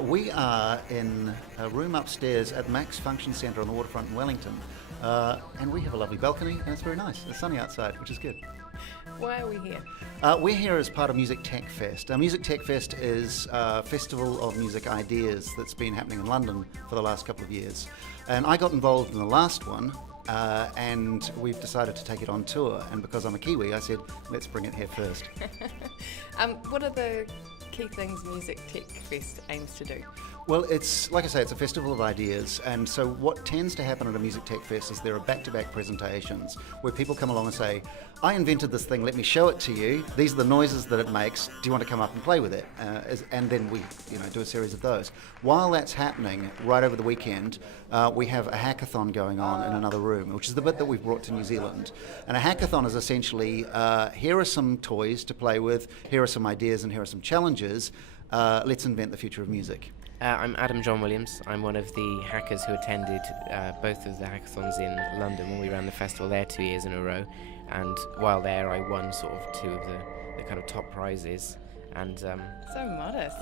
We are in a room upstairs at Max Function Centre on the waterfront in Wellington, and we have a lovely balcony, and it's very nice. It's sunny outside, which is good. Why are we here? We're here as part of Music Tech Fest. Music Tech Fest is a festival of music ideas that's been happening in London for the last couple of years. And I got involved in the last one, and we've decided to take it on tour. And because I'm a Kiwi, I said, let's bring it here first. What are the key things Music Tech Fest aims to do? Well, it's, like I say, it's a festival of ideas, and so what tends to happen at a Music Tech Fest is there are back-to-back presentations where people come along and say, I invented this thing, let me show it to you, these are the noises that it makes, do you want to come up and play with it? And then we do a series of those. While that's happening, right over the weekend, we have a hackathon going on in another room, which is the bit that we've brought to New Zealand. And a hackathon is essentially, here are some toys to play with, here are some ideas, and here are some challenges. Let's invent the future of music. I'm Adam John Williams. I'm one of the hackers who attended both of the hackathons in London when we ran the festival there 2 years in a row. And while there, I won sort of two of the kind of top prizes. And So modest.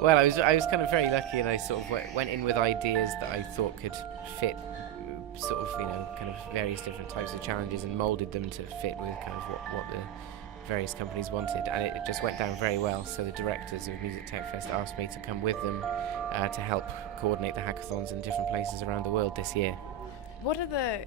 well, I was kind of very lucky, and I sort of went in with ideas that I thought could fit sort of kind of various different types of challenges, and moulded them to fit with kind of what the various companies wanted, and it just went down very well. So the directors of Music Tech Fest asked me to come with them to help coordinate the hackathons in different places around the world this year. What are the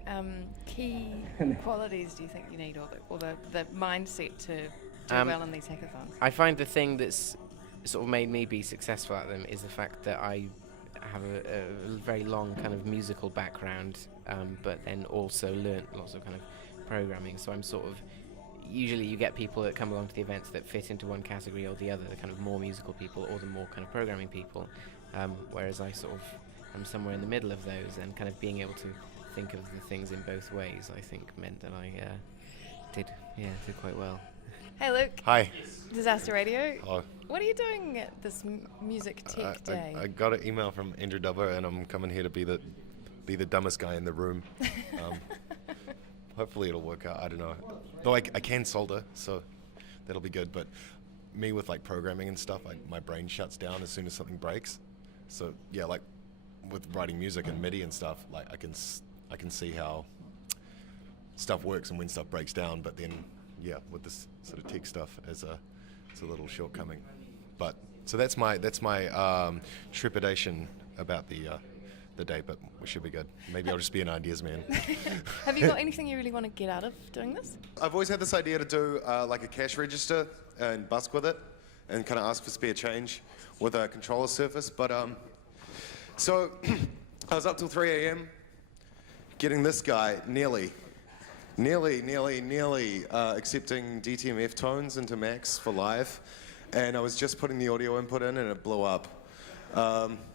key qualities do you think you need, or the mindset to do well in these hackathons? I find the thing that's sort of made me be successful at them is the fact that I have a very long kind of musical background, but then also learnt lots of kind of programming. So I'm sort of, usually you get people that come along to the events that fit into one category or the other, the kind of more musical people or the more kind of programming people, whereas I sort of am somewhere in the middle of those, and kind of being able to think of the things in both ways, I think meant that I did quite well. Hey Luke. Hi. Disaster Radio. Hello. What are you doing at this Music Tech Day? I got an email from Andrew Dubber, and I'm coming here to be the dumbest guy in the room. Hopefully it'll work out. I don't know. Though I can solder, so that'll be good. But me with like programming and stuff, my brain shuts down as soon as something breaks. So yeah, like with writing music and MIDI and stuff, like I can see how stuff works and when stuff breaks down. But then yeah, with this sort of tech stuff, it's a little shortcoming. But so that's my trepidation about the day, but we should be good. Maybe I'll just be an ideas man. Have you got anything you really want to get out of doing this? I've always had this idea to do like a cash register and busk with it and kind of ask for spare change with a controller surface. But so I was up till 3 a.m. getting this guy nearly accepting DTMF tones into Max for live, and I was just putting the audio input in and it blew up.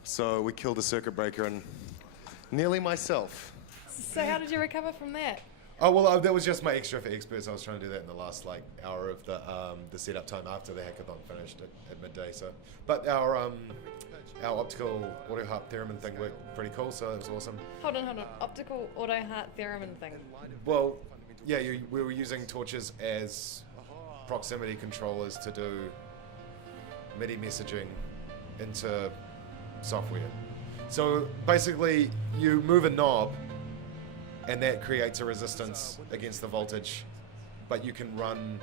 So we killed a circuit breaker and nearly myself. So how did you recover from that? Oh well, that was just my extra for experts. I was trying to do that in the last hour of the setup time after the hackathon finished at midday. So, but our optical auto harp theremin thing worked pretty cool. So it was awesome. Hold on. Optical auto harp theremin thing. Well, yeah, we were using torches as proximity controllers to do MIDI messaging into software. So basically you move a knob and that creates a resistance against the voltage, but you can run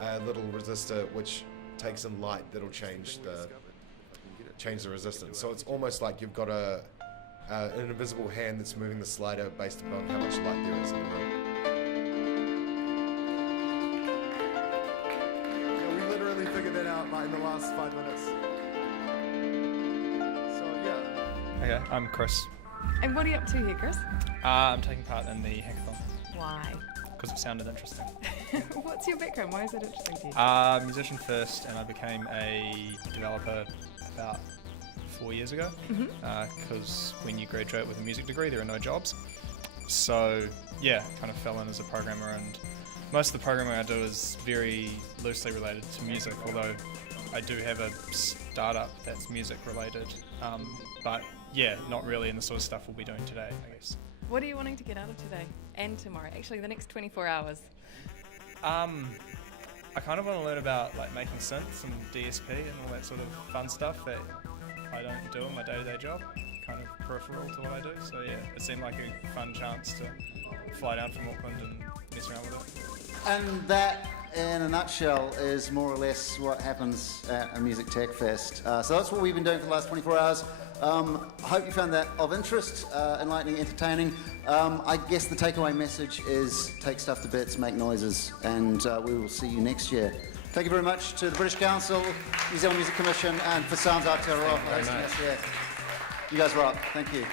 a little resistor which takes in light that'll change the resistance. So it's almost like you've got an invisible hand that's moving the slider based upon how much light there is in the room. Yeah, we literally figured that out in the last 5 minutes. Okay, I'm Chris. And what are you up to here, Chris? I'm taking part in the hackathon Why? because it sounded interesting. What's your background? Why is that interesting to you? Musician first, and I became a developer about 4 years ago. Because when you graduate with a music degree, there are no jobs. So yeah, kind of fell in as a programmer, and most of the programming I do is very loosely related to music, although I do have a startup that's music related. But yeah, not really in the sort of stuff we'll be doing today, I guess. What are you wanting to get out of today and tomorrow? Actually, the next 24 hours. I kind of want to learn about like making synths and DSP and all that sort of fun stuff that I don't do in my day-to-day job, kind of peripheral to what I do. So yeah, it seemed like a fun chance to fly down from Auckland and mess around with it. And that, in a nutshell, is more or less what happens at a Music Tech Fest. So that's what we've been doing for the last 24 hours. I hope you found that of interest, enlightening, entertaining. I guess the takeaway message is take stuff to bits, make noises, and we will see you next year. Thank you very much to the British Council, New Zealand Music Commission, and for Sounds Aotearoa for hosting us here. You guys rock. Thank you.